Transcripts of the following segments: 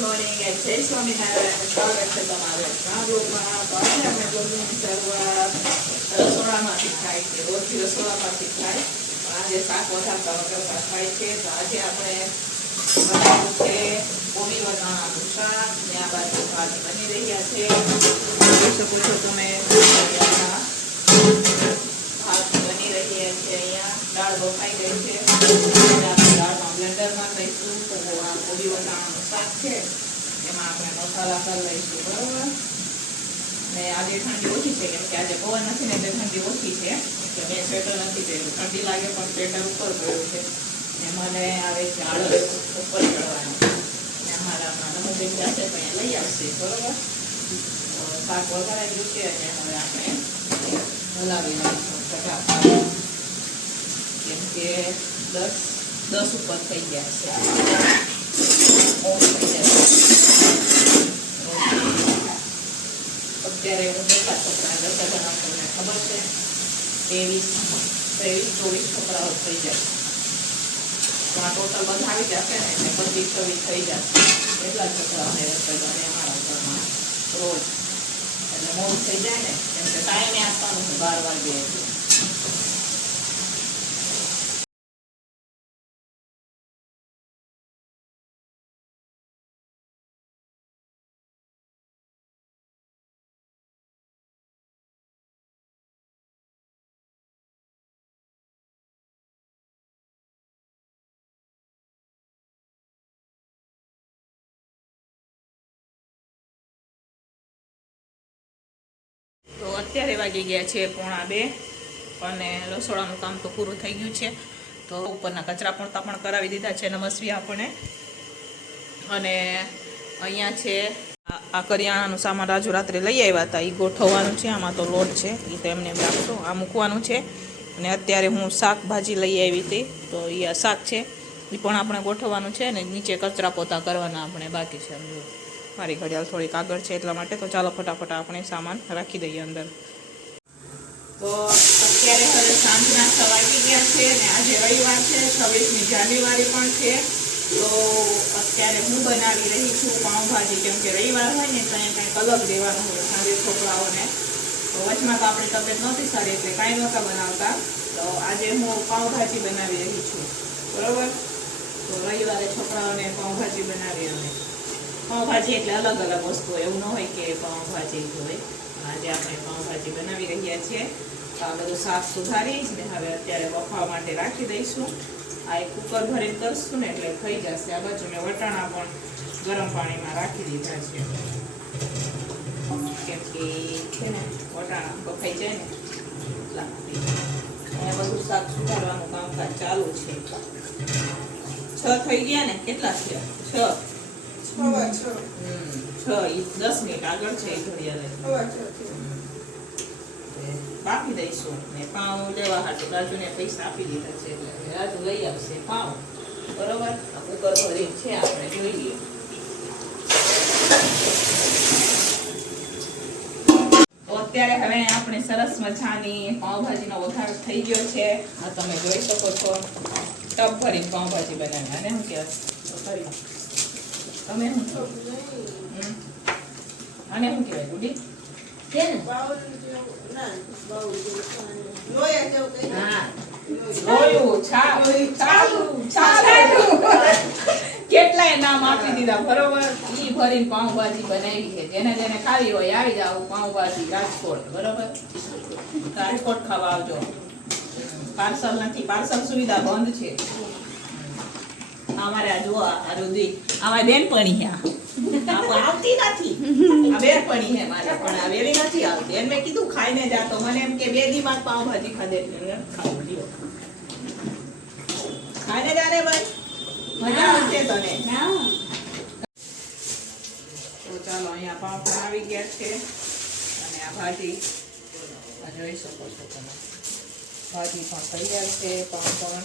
Morning જય સ્વામિનારાયણ સ્વાગત છે તમારું નવા બ્લોગમાં તો આજે આપણે બ્લોગની શરૂઆત રસોડામાંથી થાય છે રોજથી રસોડામાંથી થાય પણ આજે શાક વધારતા વગરતા થાય છે તો આજે આપણે બનાવ્યું છે કોબી વટાણાનું શાક ને આ બાજુ ભાત બની રહ્યા છે જોઈ શકો છો તમે અહીંયા ભાત બની રહ્યા છે અહીંયા દાળ બફાઈ ગઈ છે હવે આપણે દાળમાં બ્લેન્ડરમાં લઈશું તો આ કોબી વટાણાનું શાક છે એમાં આપણે મસાલા કરી લઈશું બરોબર ને આજે ઠંડી ઓછી છે કેમ કે આજે પવન નથી ને એટલે ઠંડી ઓછી છે. એટલે મેં સ્વેટર નથી પહેર્યું ઠંડી લાગે પણ સ્વેટર ઉપર પડ્યું છે ને મને આવે છે આળસ ઉપર ચડવાનું ને અમારા નમુબેન જશે તો અહીંયા લઈ આવશે બરોબર શાક ગયું છે અને હવે આપણે હલાવી લઈશું ફટાફટ કેમ કે દસ દસ ઉપર થઈ ગયા છે. અત્યારે હું કેટલા છોકરા દસ હજાર ખબર છે? ત્રેવીસ ત્રેવીસ, ચોવીસ છોકરાઓ થઈ જાય. આ ટોટલ બધા આવી જશે ને એટલે પચીસ થઈ જશે એટલા છોકરાઓને રસોઈ અમારા ઘરમાં રોજ. એટલે મોડું થઈ જાય ને. કેમ કે ટાઈમે આપવાનું બાર વાગે અત્યારે વાગી ગયા છે પોણા બે અને રસોડાનું કામ તો પૂરું થઈ ગયું છે. તો ઉપરના કચરા પોણતા પણ કરાવી દીધા છે નમસ્વી આપણે અને અહીંયા છે આ- કરિયાણાનું સામાન રાજુ રાત્રે લઈ આવ્યા હતા. એ ગોઠવવાનું છે. આમાં તો લોટ છે. એ તો એમને એમ આ મૂકવાનું છે. અને અત્યારે હું શાકભાજી લઈ આવી હતી. તો એ આ શાક છે. એ પણ આપણે ગોઠવવાનું છે અને નીચે કચરા પોતા કરવાના આપણે બાકી છે મારી ઘડિયાળ થોડીક આગળ છે એટલા માટે તો ચાલો ફટાફટ આપણે સામાન રાખી દઈએ અંદર. તો અત્યારે હવે સાંજના છ ગયા છે અને આજે રવિવાર છે, છવ્વીસમી જાન્યુઆરી પણ છે. તો અત્યારે હું બનાવી રહી છું પાઉંભાજી. કેમ કે રવિવાર હોય ને તો અહીંયા કંઈક અલગ દેવાનું હોય સાંજે છોકરાઓને. તો વચમાં તો આપણી તબિયત નહોતી સારી, એટલે કાંઈ નહોતા બનાવતા. તો આજે હું પાઉંભાજી બનાવી રહી છું. બરોબર? તો રવિવારે છોકરાઓને પાઉંભાજી બનાવી અમે. પાઉંભાજી એટલે અલગ અલગ વસ્તુ હોય. એવું ન હોય કે પાઉંભાજી જ હોય. આજે આપણે પાઉંભાજી બનાવી રહ્યા છીએ. આ બધું શાક સુધારી જ ને હવે અત્યારે બફાવા માટે રાખી દઈશું. આ એક કુકર ભરીને કરશું ને એટલે થઈ જશે. આ બાજુ મેં વટાણા પણ ગરમ પાણીમાં રાખી દીધા છે. કેમ કે છે ને, વટાણા બફાઈ જાય ને એટલા અને બધું શાક સુધારવાનું કામકાજ ચાલુ છે. છ થઈ ગયા ને, કેટલા છે છ. દસ મિનિટ આગળ છે ઘડિયાળે. બાકી દઈશું ને પાઉં લેવા હાટુ રાજુને પૈસા આપી દીધા છે એટલે રાજુ લઈ આવશે પાઉં. બરોબર? કુકર ભરીને છે આપણે જોઈએ અત્યારે હવે આપણે સરસ મજાની પાઉંભાજીનો વઘાર થઈ ગયો છે. આ તમે જોઈ શકો છો. ટબ ભરી પાઉંભાજી બનાવી અને હું કહેવાય? તમે શું છો આને શું કહેવાય ગુડી? કે ને. કેટલાય નામ આપી દીધા બરોબર? ઈ ભરીને પાઉભાજી બનાવી છે. જેને જેને ખાવી હોય આવી જાવ પાઉભાજી રાજકોટ બરોબર? રાજકોટ ખાવા આવજો. પાર્સલ નથી પાર્સલ સુવિધા બંધ છે. અમારે આ જો આ રુધિ અમારી બેનપણી પણ આવતી નથી. આ બેનપણી હે મારે પણ આ વેલી નથી આવતી. એને મેં કીધું ખાઈને જા તો. મને એમ કે બે દિવસમાં પાઉંભાજી ખાધે. ખાઈને જા ને ભાઈ. મજા આવશે તને. તો ચાલો અહીંયા પાવ પણ આવી ગયા છે. અને આ ભાજી. જોઈ શકો છો તમે. ભાજી પણ તૈયાર છે પાવ પણ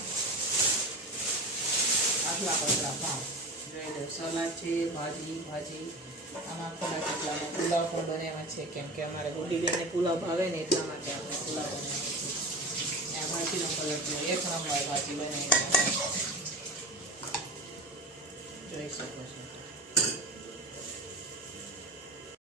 આટલા પતલા ભાવ જોઈ લો, સલાડ છે, ભાજી ભાજી. આમાં થોડા કેટલામાં પુલાવ પણ બનાવ્યા છે. કેમ કે અમારે ગોડીબેનને પુલાવ ભાવે ને એટલા માટે આપણે પુલાવ બનાવ્યા છે. આ ભાજીનો કલર જો એક નંબર ભાજી બનાવી જોઈ શકો છો.